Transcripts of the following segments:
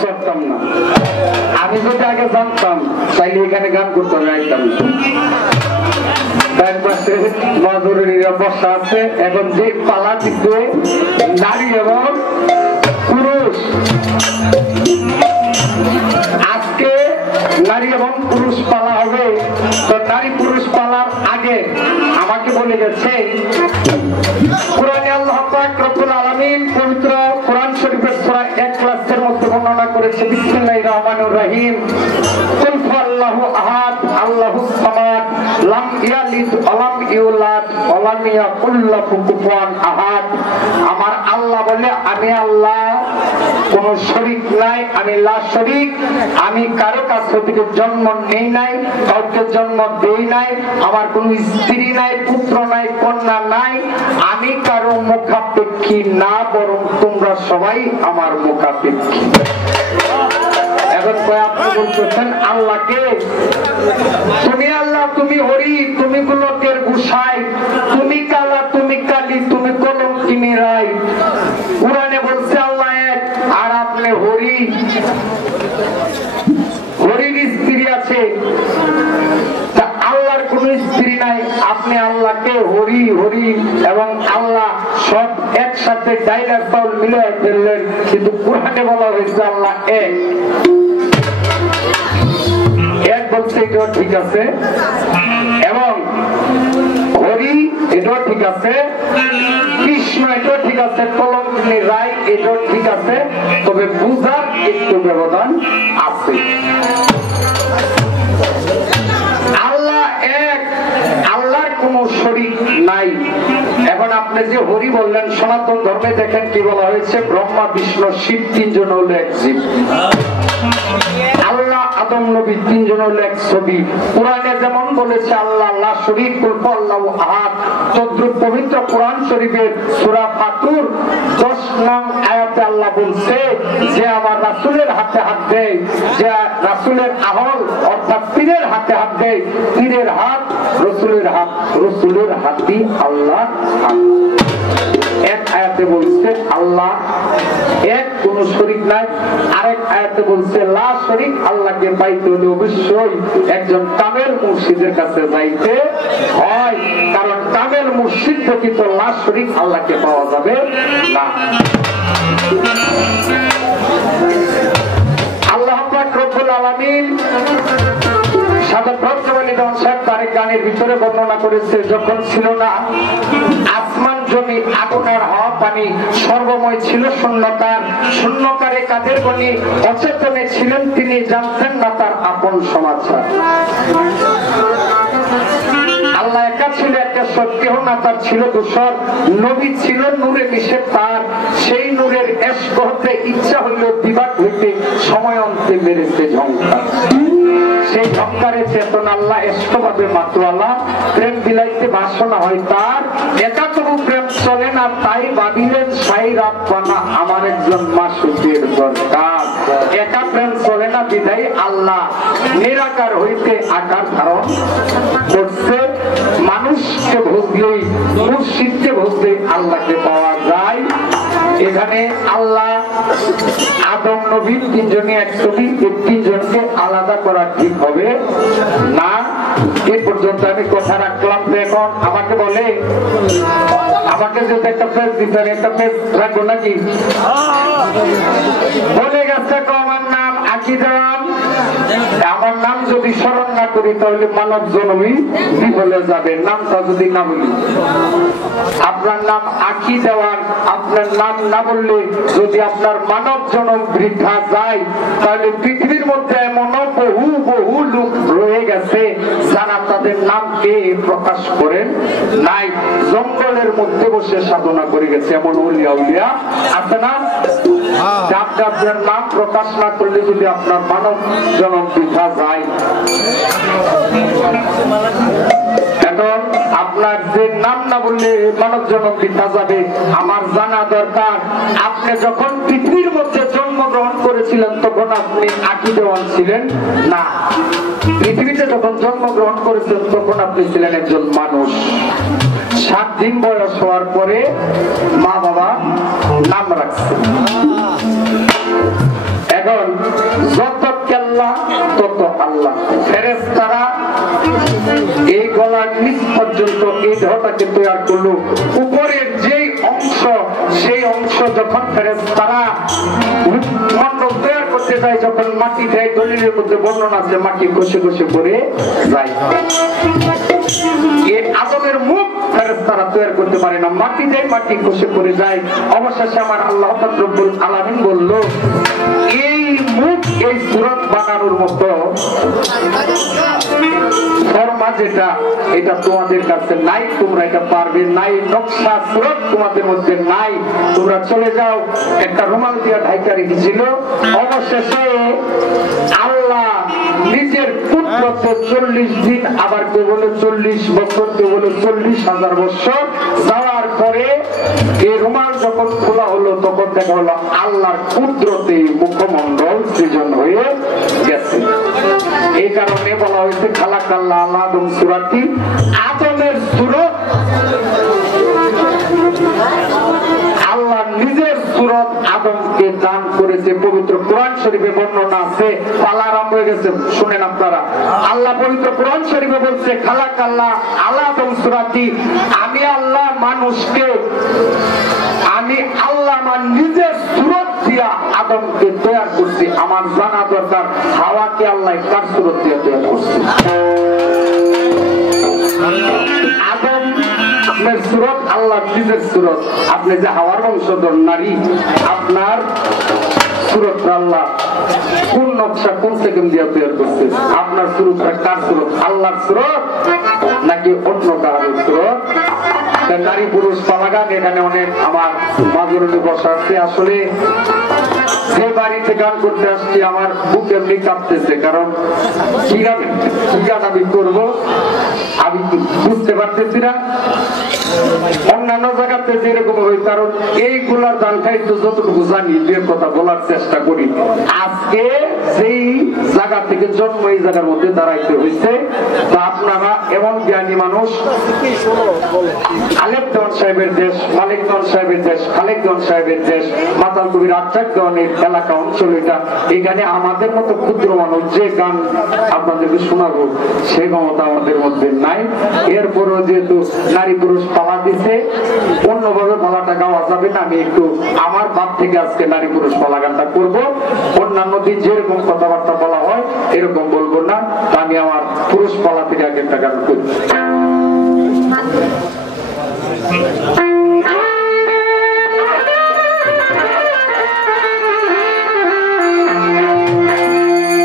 করতাম না। আমি যদি আগে জানতাম তাইলে এখানে গান করতে যাইতাম না। তার পাশে মজুরিরা বসা আছে। এখন যে পালা দিতে নারী এবং পুরুষ, আজকে নারী এবং পুরুষ পালা হবে। তো নারী পুরুষ পালার আগে আমাকে বলে গেছে কুরআনে আল্লাহ পাক রব্বুল আলামিন পবিত্র কোরআন শরীফের সূরা ইখলাসের মধ্যে বর্ণনা করেছে বিসমিল্লাহির রহমানির রহিম কুল হুয়াল্লাহু আহাদ আল্লাহুস সামাদ লাম ইয়ালিদ ওয়া লাম ইউলাদ ওয়া লাম ইয়াকুল লাহু কুফুয়ান আহাদ। আমার আল্লাহ বলে আমি আল্লাহ, কোন শরীক নাই, আমি লা শরীক। আমি কারো কাছ থেকে জন্ম নেই নাই, কাউকে জন্ম দেই নাই, আমার কোন স্ত্রী নাই, পুত্র নাই, কন্যা নাই। আমি কারো মুখাপেক্ষী না, বরং তোমরা সবাই আমার মুখাপেক্ষী। এখন আপনি বলতেছেন আল্লাহকে, তুমি আল্লাহ, তুমি হরি, তুমি গোলকের গুসাই, তুমি কালা, তুমি কালী, তুমি কলঙ্কিনী রাই। কুরআনে বলছে আল্লাহ এক, আর আপনি হরি। হরির স্ত্রী আছে, আল্লাহর কোন স্ত্রী নাই। আপনি আল্লাহকে হরি হরি এবং আল্লাহ সব একসাথে ডাইনার পাউল মিলে ফেললেন, কিন্তু কুরআনে বলা হয়েছে আল্লাহ এক। এক বলছে এটাও ঠিক আছে, এবং হরি এটাও ঠিক আছে, কৃষ্ণ এটাও ঠিক আছে, কলঙ্কিনী রায় এটাও ঠিক আছে, তবে বুঝার একটু ব্যবধান আছে। আল্লাহ এক, আল্লাহর কোন শরীক নাই। এখন আপনি যে হরি বললেন, সনাতন ধর্মে দেখেন কি বলা হয়েছে, ব্রহ্মা বিষ্ণু শিব তিনজন হলো এক জীব। আল্লাহ আদম নবী তিনজন হলো এক ছবি। কোরআনে যেমন বলেছে আল্লাহ লা শরীক কুল হুয়াল্লাহু আহাদ, তদ্রুপ পবিত্র কোরআন শরীফের সূরা ফাতুর 10 নং আয়াতে আল্লাহ বলছে যে আমার রাসূলের হাতে হাত দেয়, যে রাসূলের আহল অর্থাৎ পীরের হাতে হাত দেয়, পীরের হাত রাসূলের হাত, রাসূলের হাতই আল্লাহ হাত। এক আয়াতে বলছে আল্লাহ এক, কোন শরীক নাই। আরেক আয়াতে বলছে লা শরীক। আল্লাহকে পাইতে হলে অবশ্যই একজন কামেল মুর্শিদের কাছে যাইতে হয়, কারণ কামেল মুর্শিদ ব্যতীত লা শরীক আল্লাহকে পাওয়া যাবে না। আল্লাহ পাক রব্বুল আলামিন গানের ভিতরে বর্ণনা করেছে, যখন ছিল না আসমান জমি আগুনের হাওয়া পানি, সর্বময় ছিল শূন্যকার। শূন্যকারে কাদের গণি অচেতনে ছিলেন তিনি, জানতেন না তার আপন সমাচার। আল্লাহ একা ছিল, একটা সত্যি না তার ছিল দূষর। নবী ছিল নূরে মিশে তার, সেই নূরের এশক হতে ইচ্ছা হইল বিবাদ হইতে, সময় অন্তে মেরেছে ঝংকার। সেই ঝংকারে চেতন আল্লাহ এষ্টভাবে মাতোয়ালা, প্রেম বিলাইতে বাসনা হয় তার, একা তবু প্রেম চলে না, তাই ভাবিলেন সাই রাব্বানা আমার একজন মাসুকের দরকার। একা প্রেম চলে না বিধায় আল্লাহ নিরাকার হইতে আকার ধারণ করছে। মানুষকে বুঝলেই, মুর্শিদকে বুঝলেই আল্লাহকে পাওয়া যায়। এখানে আল্লাহ আদম নবী তিনজনে এক ছবি, এই তিনজনকে আলাদা করা ঠিক হবে না। এ পর্যন্ত আমি কথা রাখলাম। এখন আমাকে বলে, আমাকে যদি একটা পেজ দিতে, একটা পেজ রাখবো নাকি? বলে গেছে আমার নাম আকিদাম, আমার নাম যদি স্মরণ না করি তাহলে মানব জন্মই বিফলে যাবে। নামটা যদি না বলি, আপনার নাম আকি দেওয়ান, আপনার নাম না বললে যদি আপনার মানব জন্ম বৃদ্ধা যায়, তাহলে পৃথিবীর মধ্যে এমন বহু বহু লোক রয়ে গেছে যারা তাদের নামকে প্রকাশ করেন নাই, জঙ্গলের মধ্যে বসে সাধনা করে গেছে। এমন উলিয়া উলিয়া আছে না, আপনার নাম প্রকাশ না করলে যদি আপনার মানব জন্ম বৃদ্ধা যায়। এখন আপনার যে নাম না বললে মানব জন্ম বৃদ্ধা যাবে, আমার জানা দরকার আপনি যখন পৃথিবীর মধ্যে জন্মগ্রহণ করেছিলেন তখন আপনি আকিদাওয়ান ছিলেন না। পৃথিবীতে যখন জন্মগ্রহণ করেছেন তখন আপনি ছিলেন একজন মানুষ। 7 দিন বয়স হওয়ার পরে মা বাবা নাম রাখছে। তত আল্লাহ। ফেরেশতারা এই গলার নিচ পর্যন্ত এই দেহটাকে তৈরি করলো, উপরের যেই অংশ সেই অংশ যখন ফেরেশতারা মণ্ডল তৈরি করতে যায়, যখন মাটি দেয়, দলিলের মধ্যে বর্ণনা আছে মাটি ঘষে ঘষে পড়ে যায়। এই আদমের মুখ ফেরেশতারা তৈরি করতে পারে না, মাটি দেয়, মাটি ঘষে পড়ে যায়। অবশেষে আমার আল্লাহ পাক রব্বুল আলামিন বলল, এই মুখ এই সূরত বানানোর মতো ফরমা যেটা, এটা তোমাদের কাছে নাই, তোমরা এটা পারবে নাই, নকশা সূরত তোমাদের মধ্যে নাই, তোমরা চলে যাও। একটা রুমাল দিয়ে ঢাকা রেখেছিল। অবশেষে আল্লাহ নিজের পুত্রকে 40 দিন, আবার কেউ বলে 40 বছর, কেউ বলে 40,000 বছর যাওয়ার পরে এই রুমাল যখন খোলা হলো, তখন দেখা হলো আল্লাহর কুদরতে মুখমণ্ডল সৃজন হয়ে গেছে। এই কারণে বলা হয়েছে খালাকাল্লাহ আদম সূরাটি, আদমের সূরত আল্লাহ নিজের সূরত আদমকে দান করেছে। পবিত্র কোরআন শরীফে বর্ণনা আছে, পালা আরম্ভ হয়ে গেছে, শুনেন আপনারা। আল্লাহ পবিত্র কোরআন শরীফে বলছে খালাকাল্লাহ আদম সূরাটি, আমি আল্লাহ মানুষকে, আমি আল্লাহ আমার নিজের সূরত দিয়া আদমকে তৈরি করছি। আমার জানা দরকার হাওয়াকে আল্লাহ কার সূরত দিয়ে তৈরি করছে? আদম আপনার সূরত, আল্লাহ নিজের সূরত। আপনি যে হাওয়ার বংশধর নারী, আপনার সূরত আল্লাহ কোন নকশা কোন সেকেন্ড দিয়ে তৈরি করছে? আপনার সূরতটা কার সূরত? আল্লাহর সূরত নাকি অন্য কারোর সূরত? নারী পুরুষ পালাগান, এখানে অনেক আমার মাজুরুলি বসা আছে। আসলে যে বাড়িতে গান করতে আসছি আমার বুক এমনি কাঁপতেছে, কারণ কি গান আমি করবো আমি বুঝতে পারতেছি না। অন্যান্য জায়গাতে যেরকম হয়, কারণ এইগুলার জানকাই তো যতটুকু জানি এর কথা বলার চেষ্টা করি। আজকে সেই জায়গা থেকে জন্ম এই জায়গার মধ্যে দাঁড়াইতে হয়েছে। তা আপনারা এমন জ্ঞানী মানুষ, আলেপ দেওয়ান সাহেবের দেশ, মালিক দেওয়ান সাহেবের দেশ, খালেক দেওয়ান সাহেবের দেশ, মাতাল কবির আচ্ছাক দেওয়ানের এলাকা অঞ্চল এটা। এখানে আমাদের মতো ক্ষুদ্র মানুষ যে গান আপনাদেরকে শোনাবো সেই ক্ষমতা আমাদের মধ্যে নাই। এরপরও যেহেতু নারী পুরুষ পালা দিছে, অন্যভাবে পালাটা গাওয়া যাবে না। আমি একটু আমার বাপ থেকে আজকে নারী পুরুষ পালা গানটা করবো। অন্যান্য দিন যেরকম কথাবার্তা বলা হয় এরকম বলবো না। আমি আমার পুরুষ পালা থেকে আগে একটা গান করি।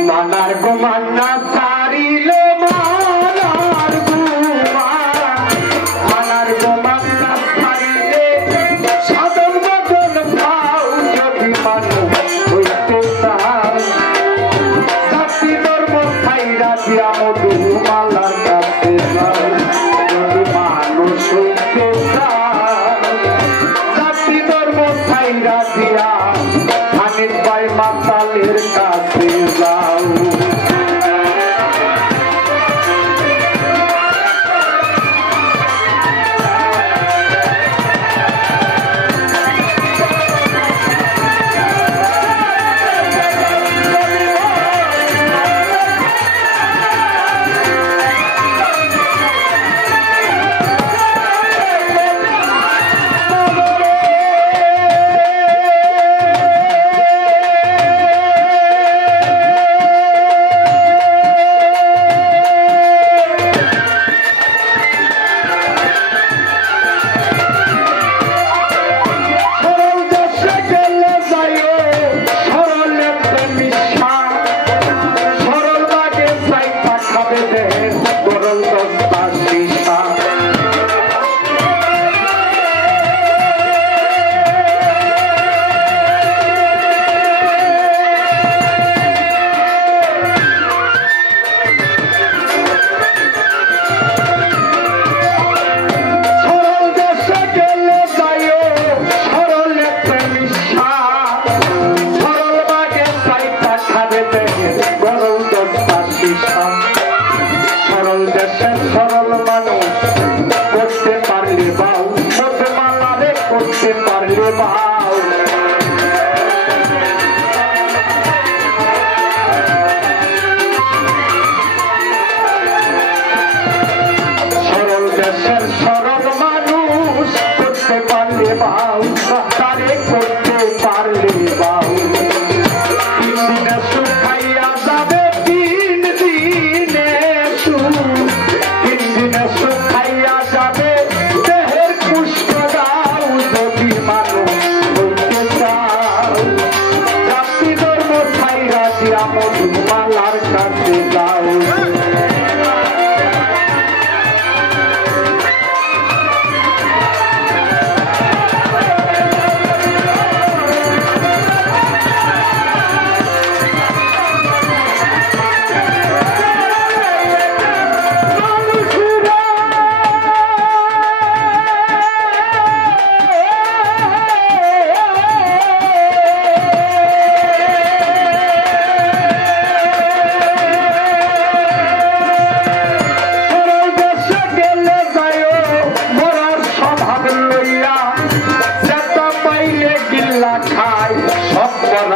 মানার গোমান্না সারিলে মানার গোমা, মানার গোমান্না সারিলে সাধন বদন পাও, যদি মানুষ হইতে চায় জাতি ধর্ম ছাইরা দিয়া মধু মালার কাছে যায়, যদি মানুষ হইতে চায়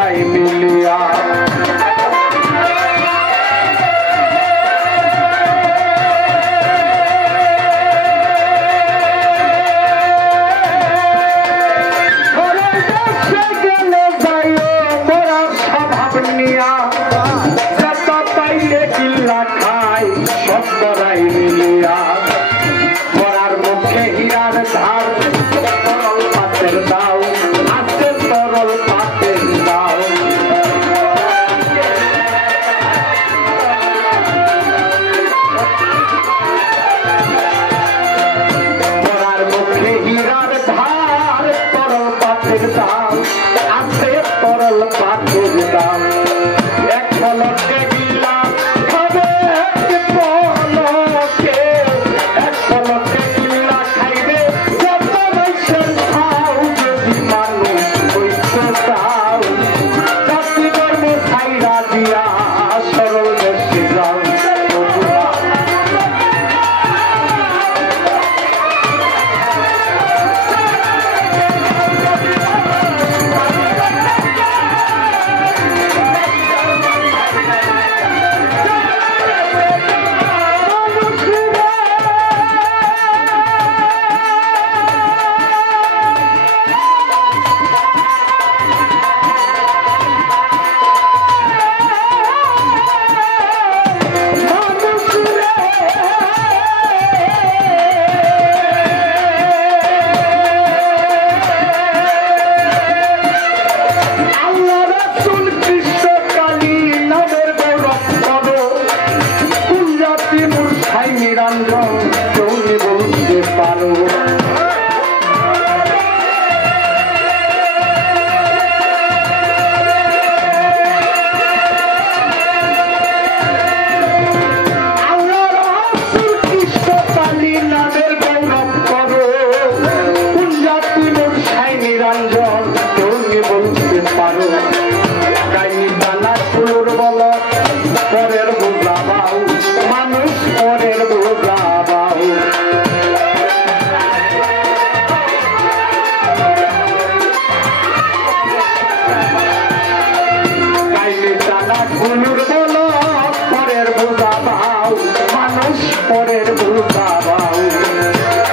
সবাই মিলিয়া পরার মুখে হীরার ধার তরল পাতের দাও আছে তরল পাতের দাও পরার মুখে হীরার ধার তরল পাতের দাও আছে তরল পাতের দাও এক পলকে গিলাম খাবে এক পলকে এক পলকে গিলা খাইবে যত বৈশের খাও যদি মানুষ বৈশ্য চাও জাতি ধর্ম ছাইরা দিয়া সরল দেশে যাও নিরঞ্জন তুমি বলতে পারো কৃষ্ণকালী নামের গৌরব করো কোন জাতি মূর্ছাই নিরঞ্জন তুমি বলতে পারো গাইনি দানা ফুলুর বল পরের বোঝা বাউ মানুষ পরের বোঝা বাউ গাইনি দানা ফুলুর বল পরের বোঝা বাউ মানুষ পরের বোঝা বাউ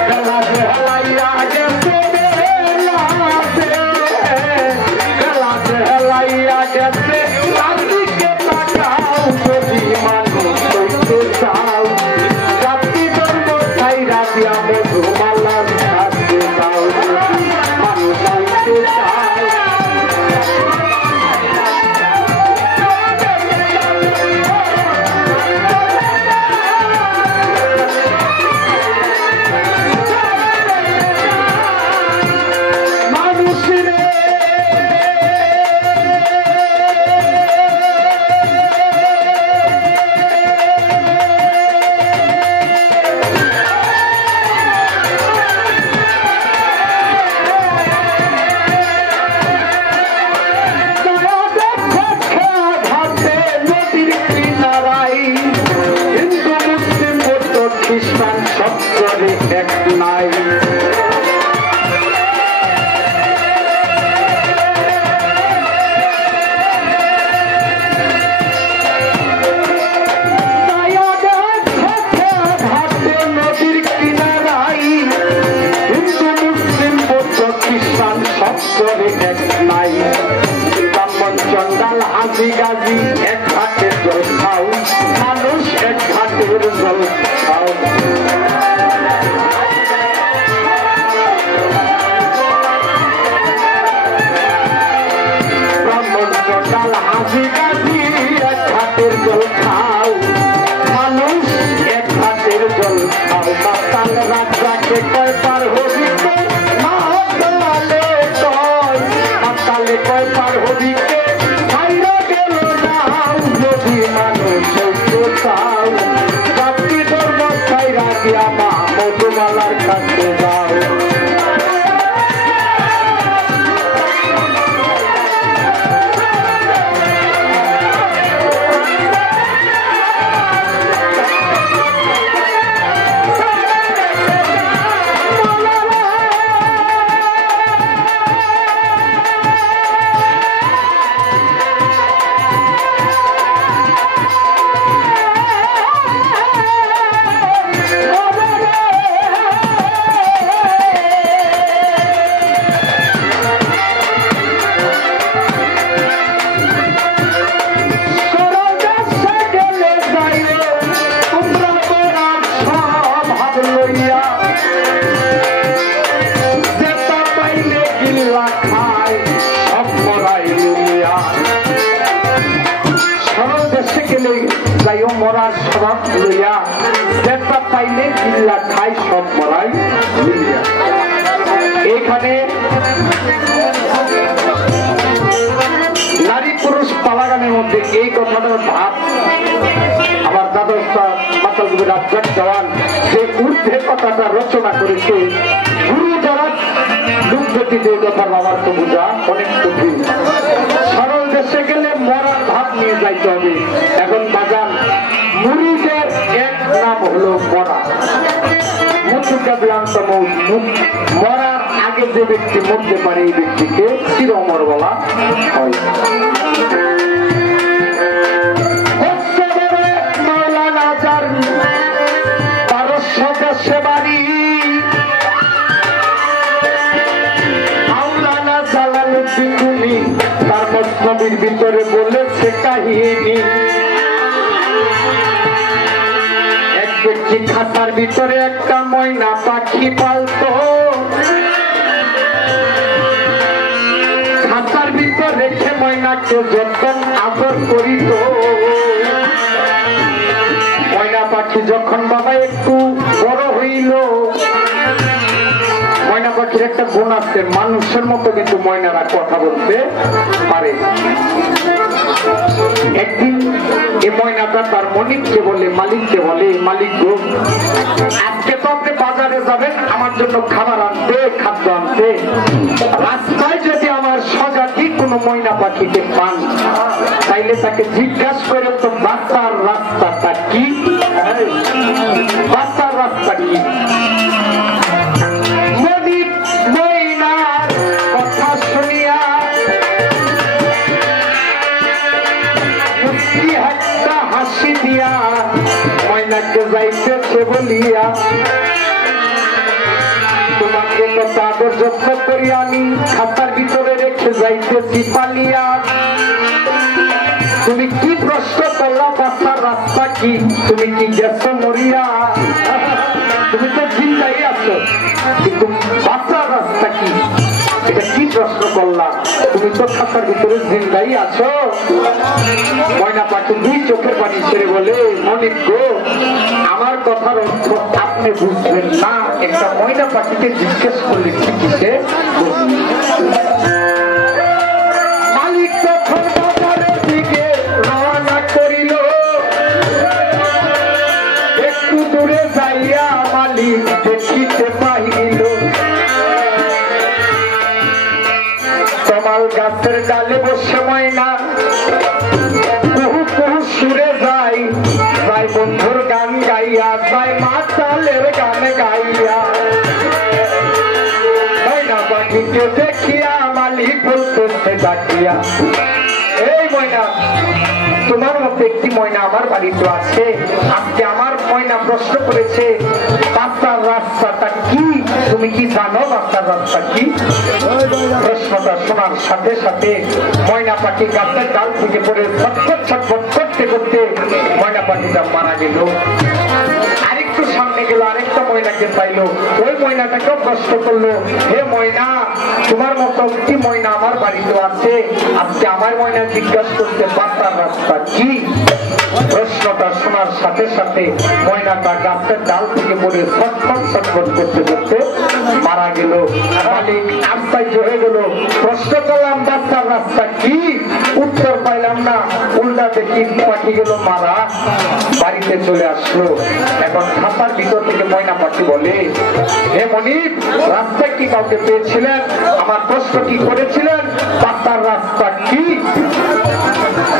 গলাতে হেলাইয়া গেছে গলাতে হেলাইয়া গেছে রাতিকে তাকাও যদি মানুষ হইতে চাও জাতি ধর্ম ছাইরা দিয়া মধুমালার কাছে যাও যদি মানুষ হইতে চাও খ্রিস্টান সত্তরে এক নাই নদীর কিনারাই হিন্দু মুসলিম বৌদ্ধ খ্রিস্টান সত্তরে এক নাই ব্রাহ্মণ চন্ডাল হাজি গাজি এক ঘাটে জল খাও মানুষ এক ঘাটের জল খাও ব্রাহ্মণ চন্ডাল হাজি গাজি এক ঘাটের জল খাও মানুষ এক ঘাটের জল খাও মাতাল রাজাকে কয় পার হবিকে মাতালে কয় পার হবিকে ছাইরা গেল নাও যদি মানুষ হইতে চাও জাতি ধর্ম ছাইরা দিয়া মা মধুমালার কাছে যাও মরার স্বভাব লইয়া যেটা পাইলে চিল্লা খাই সব মরাই মিলিয়া। এখানে নারী পুরুষ পালাগানের মধ্যে এই কথাটার ভাব আমার দাদা মাতাল রাজ্জাক জওয়ান যে ঊর্ধ্বে কথাটা রচনা করেছে, গুরু যারা লুকগতিতে কথা বাবার তো বোঝা অনেক কঠিন। সরল দেশে গেলে মরার ভাব নিয়ে যাইতে হবে। এখন বাজান মুরিদের এক নাম হলো মরা। মরার আগে যে ব্যক্তি মরতে পারে এই ব্যক্তিকে চিরমর বলা হয়। তার মসনবির ভিতরে বলেছে কাহিনী, এক ব্যক্তি খাতার ভিতরে একটা ময়না পাখি পালত। খাতার ভিতর রেখে ময়নাকে যখন আদর করিত, ময়না পাখি যখন বাবা একটু বড় হইল, ময়না পাখির একটা গুণ আছে, মানুষের মতো কিন্তু ময়নারা কথা বলতে পারে। একদিন এই ময়নাটা তার মালিককে বলে, মালিক গো, আজকে তো আপনি বাজারে যাবেন আমার জন্য খাবার আনতে, খাদ্য আনতে, রাস্তায় যদি আমার সজাতি কোনো ময়না পাখিকে পান তাইলে তাকে জিজ্ঞাসা করে তো বাচ্চার রাস্তাটা কি, বাচ্চার রাস্তা কি। হাসি দিয়া ময়নাকে যাইতেছে বলিয়া, তোমাকে তো তাদের যত্ন করি আমি খাতার ভিতরে রেখে যাইতেছি পালিয়া। তুমি কি প্রশ্ন করলা বাচ্চার রাস্তা কি, তুমি কি গেছো মরিয়া? তুমি তো চিন্তাই আছো, কিন্তু বাচ্চার রাস্তা কি এটা কি প্রশ্ন করলা? তুমি তো খাতার ভিতরে জিন্দাই আছো। ময়না পাখি দুই চোখের পানি ছেড়ে বলে, মনিক গো, আমার কথার অর্থ আপনি বুঝবেন না। একটা ময়না পাখিকে জিজ্ঞেস করলে কি কিসে মালিক তখন বাজারের দিকে রওনা করিল। একটু দূরে যাইয়া মালিক দেখিতে পাইল, তমাল গাছের ডালে বসে ময়না কুহু কুহু সুরে যায়, যায় বন্ধুর গান গাইয়া, যায় মাতালের গান গাইয়া। ময়না পাখিকে দেখিয়া মালিক বলতেছে ডাকিয়া, এই ময়না, তোমার মতো একটি ময়না আমার বাড়িতে আছে। আজকে আমার ময়না প্রশ্ন করেছে বাচ্চার রাস্তাটা কি, তুমি কি জানো বাচ্চার রাস্তা কি? প্রশ্নটা শোনার সাথে সাথে ময়না পাখি গাছের ডাল থেকে পড়ে ছটফট ছটফট করতে করতে ময়না পাখিটা মারা গেল। আরেকটু সামনে গেল, আরেকটা ময়নাকে পাইলো, ওই ময়নাটাকেও প্রশ্ন করলো, হে ময়না, তোমার মতো কি ময়না আমার বাড়িতে আছে, আজকে আমার ময়না জিজ্ঞাসা করতে বাচ্চার রাস্তা কি? প্রশ্নটা শোনার সাথে সাথে ময়নাটা গাছের ডাল থেকে পড়ে ছটফট ছটফট করতে করতে মারা গেল। মালিক আশ্চর্য হয়ে গেল, প্রশ্ন করলাম বাচ্চার রাস্তা কি, উত্তর পাইলাম না, উল্টা দেখি পাখি গেল মারা, বাড়িতে চলে আসলো। এখন খাতার ভিতর থেকে ময়না পাখি বলে, হে মনিব, রাস্তায় কি কাউকে পেয়েছিলেন? আমার প্রশ্ন কি করেছিলেন, বাচ্চার রাস্তা কি?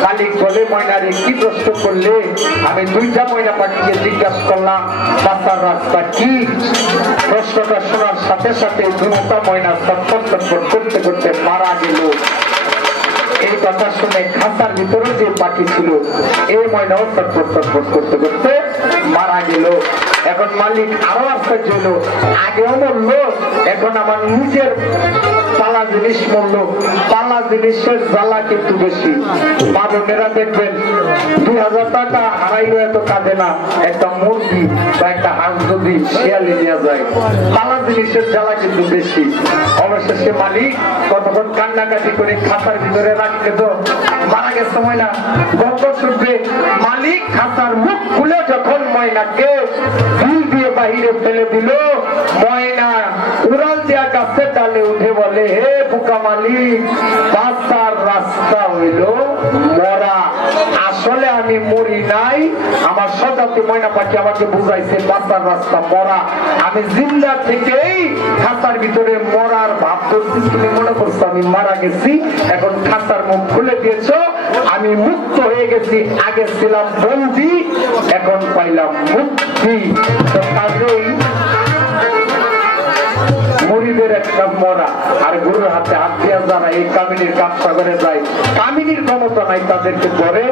মালিক বলে, ময়নারে কি প্রশ্ন করলে? আমি দুইটা ময়না পাখিকে জিজ্ঞাসা করলাম বাচ্চার রাস্তা কি। প্রশ্নটা শোনার সাথে সাথে দুটা ময়না ছটফট ছটফট করতে করতে মারা গেল। এই কথা শুনে খাতার ভিতরে যে পাখি ছিল এই ময়নাও ছটফট ছটফট করতে করতে মারা গেল। এখন মালিক আরো আশ্চর্য হলো, আগেও মরলো, এখন আমার নিজের পালা জিনিস মরলো। পালা জিনিসের জ্বালা কিন্তু বেশি। মা বোনেরা দেখবেন 2000 টাকা হারাইলো এত কাঁদে না, একটা মুরগি বা একটা হাঁস যদি শিয়ালে নেওয়া যায়, পালা জিনিসের জ্বালা কিন্তু বেশি। অবশেষে মালিক কতক্ষণ কান্নাকাটি করে খাতার ভিতরে রাখতে তো মারা গেছে ময়না, গল্প শুনবে। মালিক মালিক খাতার মুখ খুলে যখন ময়নাকে ঢিল দিয়ে বাহিরে ফেলে দিল, ময়না উড়াল দেওয়া গাছের ডালে উঠে বলে, হে বোকা মালিক, বাঁচার রাস্তা হইল মরা। আসলে আমি মরি নাই, আমার সজাতি ময়না পাখি আমাকে বুঝাইছে বাঁচার রাস্তা মরা। আমি জিন্দা থেকেই খাতার ভিতরে মরার ভাব করছি, তুমি মনে করছো আমি মারা গেছি, এখন খাতার মুখ খুলে দিয়েছ, আমি মুক্ত হয়ে গেছি। আগে ছিলাম বন্দী, এখন পাইলাম মুক্তি। তো কাজেই মুরিদের একটা মরা আর গুরুর হাতে হাত দিয়া যারা এই কামিনীর কাজটা করে যায়, কামিনীর ক্ষমতা নাই তাদেরকে করে।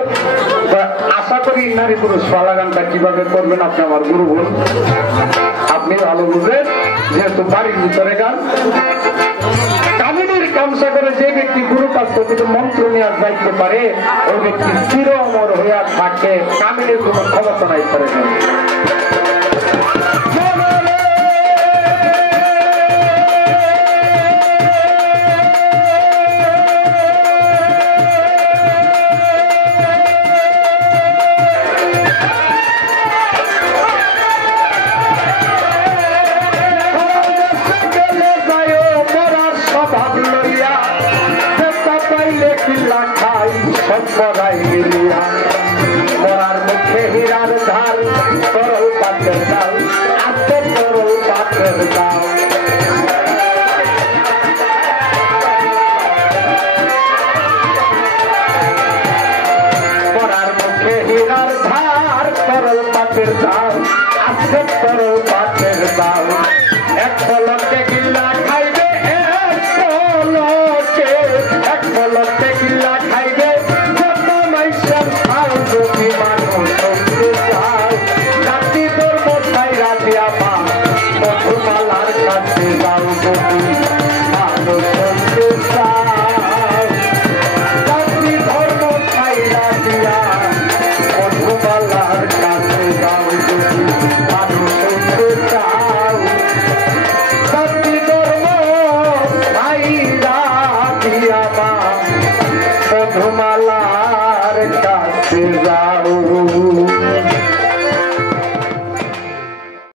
আশা করি নারী পুরুষ পালা গানটা কিভাবে করবেন আপনি আমার গুরু বোন, আপনি ভালো বুঝেন, যেহেতু বাড়ির ভিতরে গান। কামিনীর কামসা করে যে ব্যক্তি গুরু কাজ করতে মন্ত্র নিয়ে যাইতে পারে, ওই ব্যক্তি চির অমর হইয়া থাকে, কামিনীর কোন ক্ষমতা নাই করে। মরার মুখে হীরার ধার, তরল পাত্রের দাও, আস্তে তরল পাত্রের দাও। মরার মুখে হীরার ধার, তরল পাত্রের দাও, আস্তে তরল পাত্রের দাও। এক পলকে গিল্লা খাইবে, এক পলকে গিল্লা খাইবে, মধুমালার কাছে যাও, ধর্ম ছাইরা দিয়া, মধুমালার কাছে যাও, মানুষ চাও, সত্যি ধর্ম ছাইরা দিয়া, মধুমালার কাছে যাও।